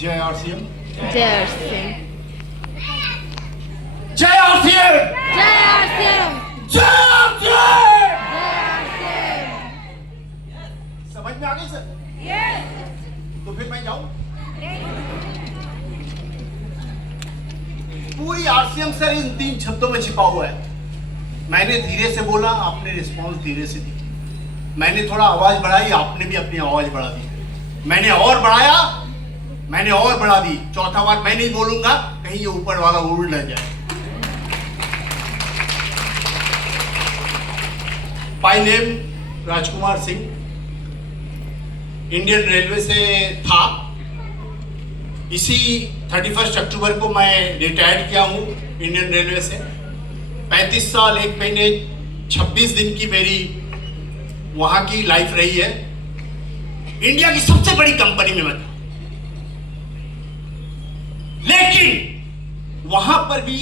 जय आरसीएम। जय आरसीएम। जय आरसीएम। जय आरसीएम। जय आरसीएम। जय आरसीएम। समझ में आ गई सर? तो फिर मैं जाऊं? पूरी आरसीएम सर इन 3 शब्दों में छिपा हुआ है। मैंने धीरे से बोला, आपने रिस्पॉन्स धीरे से दी। मैंने थोड़ा आवाज बढ़ाई, आपने भी अपनी आवाज बढ़ा दी। मैंने और बढ़ाया, मैंने और बढ़ा दी। चौथा बार मैं नहीं बोलूंगा, कहीं ये ऊपर वाला उड़ न जाए। My name Rajkumar Singh, Indian railway से था। इसी 31 अक्टूबर को मैं रिटायर्ड किया हूँ इंडियन रेलवे से। 35 साल 1 महीने 26 दिन की मेरी वहां की लाइफ रही है। इंडिया की सबसे बड़ी कंपनी में मैं था, लेकिन वहां पर भी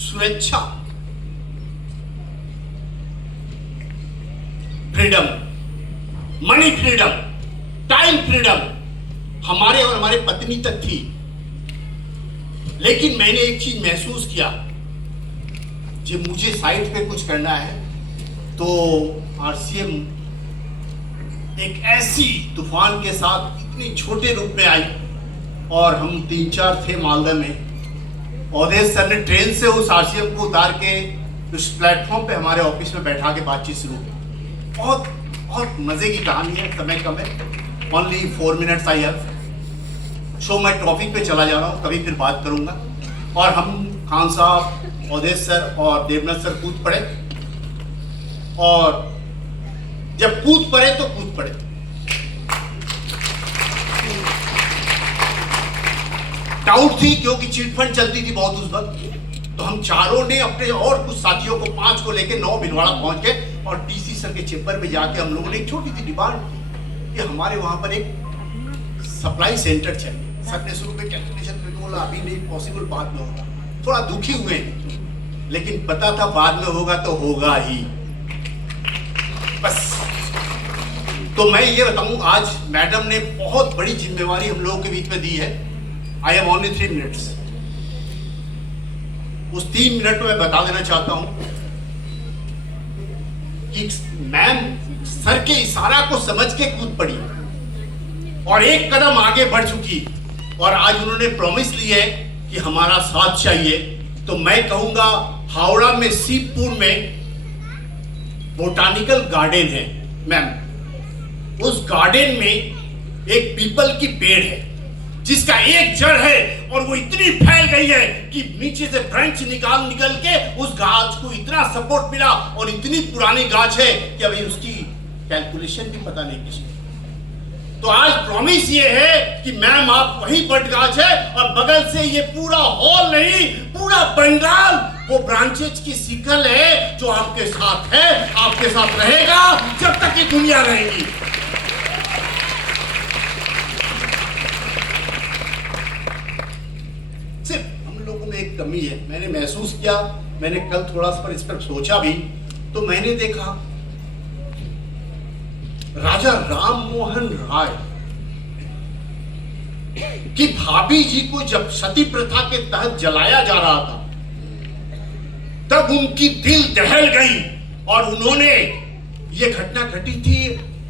स्वेच्छा, freedom, money freedom, time freedom हमारे और हमारे पत्नी तक थी। लेकिन मैंने एक चीज महसूस किया, जब मुझे साइट पे कुछ करना है तो आरसीएम एक ऐसी तूफान के साथ इतनी छोटे रूप में आई, और हम 3-4 थे मालदा में। अवधेश सर ने ट्रेन से उस आरसीएम को उतार के उस प्लेटफॉर्म पे हमारे ऑफिस में बैठा के बातचीत शुरू की। बहुत बहुत मजे की कहानी है, समय कम है, ओनली 4 मिनट्स आई हैव। सो मैं टॉपिक पे चला जा रहा हूँ, कभी फिर बात करूंगा। और हम खान साहब, अवधेश सर और देवनाथ सर कूद पड़े, और जब कूद पड़े तो कूद पड़े। डाउट थी क्योंकि चिटफंड चलती थी बहुत उस वक्त। तो हम चारों ने अपने और कुछ साथियों को 5 को लेकर 9 भिलवाड़ा पहुंच गए, और डीसी सर के चेम्बर में जाके हम लोगों ने एक छोटी सी डिमांड की कि हमारे वहां पर एक सप्लाई सेंटर चाहिए। सर ने शुरू में कैलकुलेशन करके बोला अभी नहीं पॉसिबल, बाद में होगा। थोड़ा दुखी हुए, लेकिन पता था बाद में होगा तो होगा ही। बस तो मैं ये बताऊं, आज मैडम ने बहुत बड़ी जिम्मेवारी हम लोगों के बीच में दी है। I have only 3 minutes. उस 3 मिनट में मैं बता देना चाहता हूं कि मैम सर के इशारा को समझ के कूद पड़ी और एक कदम आगे बढ़ चुकी, और आज उन्होंने प्रॉमिस ली है कि हमारा साथ चाहिए। तो मैं कहूंगा, हावड़ा में सीपुर में बोटानिकल गार्डन है मैम, उस गार्डन में एक पीपल की पेड़ है जिसका एक जड़ है, और वो इतनी फैल गई है कि नीचे से ब्रांच निकल के उस गाछ को इतना सपोर्ट मिला, और इतनी पुरानी गाछ है कि अभी उसकी कैलकुलेशन भी पता नहीं किसी। तो आज प्रॉमिस ये है कि मैम आप वही बट गाछ है, और बगल से ये पूरा हॉल नहीं, पूरा बंगाल वो ब्रांचेज की सिकल है जो आपके साथ है, आपके साथ रहेगा जब तक ये दुनिया रहेगी। सिर्फ हम लोगों में एक कमी है, मैंने महसूस किया। मैंने कल थोड़ा सा इस पर सोचा भी, तो मैंने देखा राजा राम मोहन राय की भाभी जी को जब सती प्रथा के तहत जलाया जा रहा था, तब उनकी दिल दहल गई, और उन्होंने, ये घटना घटी थी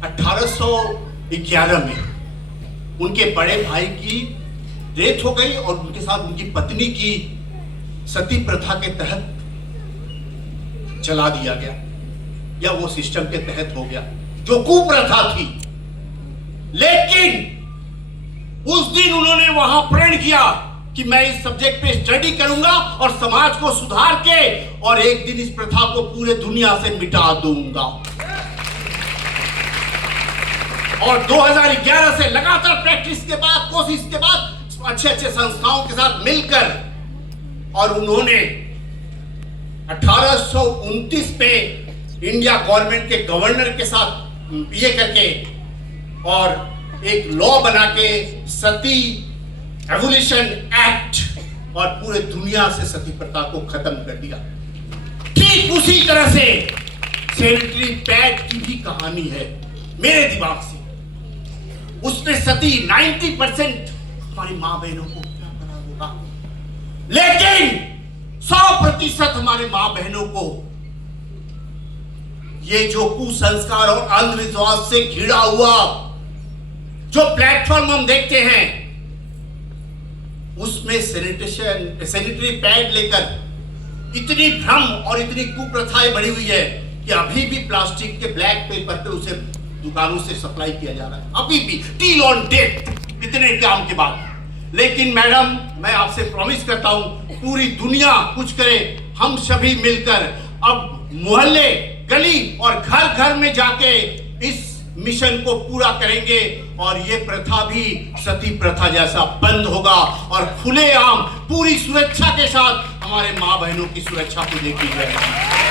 1811 में। उनके बड़े भाई की डेथ हो गई, और उनके साथ उनकी पत्नी की सती प्रथा के तहत जला दिया गया, या वो सिस्टम के तहत हो गया जो कुप्रथा थी। लेकिन उस दिन उन्होंने वहां प्रण किया कि मैं इस सब्जेक्ट पे स्टडी करूंगा और समाज को सुधार के, और एक दिन इस प्रथा को पूरे दुनिया से मिटा दूंगा। और 2011 से लगातार प्रैक्टिस के बाद, कोशिश के बाद, अच्छे अच्छे संस्थाओं के साथ मिलकर, और उन्होंने 1829 पे इंडिया गवर्नमेंट के गवर्नर के साथ ये करके और एक लॉ बना के सती एबोलिशन एक्ट, और पूरे दुनिया से सती प्रथा को खत्म कर दिया। ठीक उसी तरह से सैनिटरी पैड की भी कहानी है मेरे दिमाग से। उसमें सती 90% हमारी माँ बहनों को क्या पता होगा। लेकिन 100% हमारे माँ बहनों को ये जो कुसंस्कार और अंधविश्वास से घिरा हुआ जो प्लेटफॉर्म हम देखते हैं, उसमें सैनिटरी पैड लेकर इतनी भ्रम और इतनी कुप्रथाएं बढ़ी हुई है कि अभी भी प्लास्टिक के ब्लैक पेपर पे उसे दुकानों से सप्लाई किया जा रहा है, अभी भी टील ऑन डेट, इतने काम के बाद। लेकिन मैडम, मैं आपसे प्रॉमिस करता हूं, पूरी दुनिया कुछ करे, हम सभी मिलकर अब मोहल्ले, गली और घर घर में जाके इस मिशन को पूरा करेंगे और ये प्रथा भी सती प्रथा जैसा बंद होगा और खुलेआम पूरी सुरक्षा के साथ हमारे माँ बहनों की सुरक्षा को देखी जाएगी।